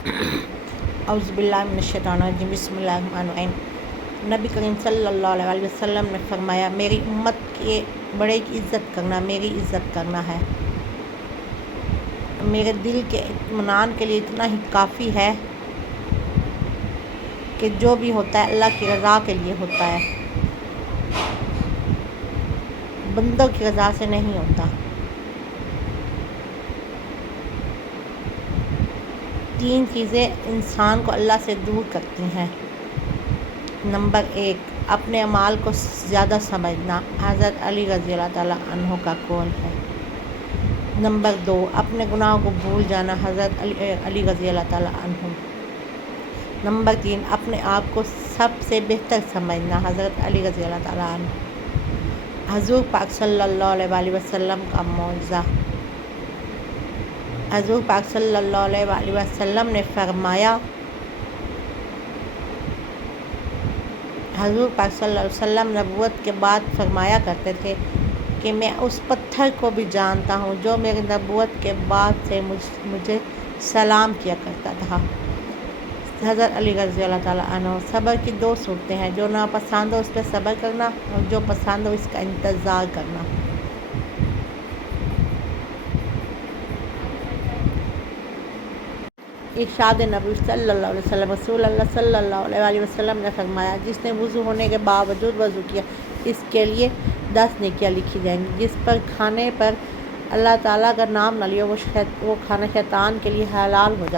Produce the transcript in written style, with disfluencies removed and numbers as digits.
اعوذ باللہ من الشیطان الرجیم، بسم اللہ الرحمن الرحیم۔ نبی کریم صلی اللہ علیہ وسلم نے فرمایا، میری امت کے بڑے کی عزت کرنا میری عزت کرنا ہے۔ میرے دل کے اطمینان کے لیے اتنا ہی کافی ہے کہ جو بھی ہوتا ہے اللہ کی رضا کے لیے ہوتا ہے، بندوں کی رضا سے نہیں ہوتا۔ 3 چیزیں انسان کو اللہ سے دور کرتی ہیں۔ نمبر 1، اپنے اعمال کو زیادہ سمجھنا، حضرت علی رضی اللہ تعالیٰ عنہ کا قول ہے۔ نمبر 2، اپنے گناہوں کو بھول جانا، حضرت علی رضی اللہ تعالیٰ عنہ۔ نمبر 3، اپنے آپ کو سب سے بہتر سمجھنا، حضرت علی رضی اللہ تعالیٰ عنہ۔ حضور پاک صلی اللہ علیہ وسلم کا معجزہ۔ حضور پاک صلی اللہ علیہ وسلم نے فرمایا، حضور پاک صلی اللہ علیہ وسلم نبوت کے بعد فرمایا کرتے تھے کہ میں اس پتھر کو بھی جانتا ہوں جو میری نبوت کے بعد سے مجھے سلام کیا کرتا تھا۔ حضرت علی رضی اللہ تعالیٰ عنہ۔ صبر کی 2 صورتیں ہیں، جو ناپسند ہو اس پہ صبر کرنا اور جو پسند ہو اس کا انتظار کرنا۔ ارشاد نبی صلی اللہ علیہ وسلم، رسول اللہ صلی اللہ علیہ وسلم نے فرمایا، جس نے وضو ہونے کے باوجود وضو کیا اس کے لیے 10 نیکیاں لکھی جائیں گی۔ جس پر کھانے پر اللہ تعالیٰ کا نام نہ لیا وہ کھانا شیطان کے لیے حلال ہو جائے۔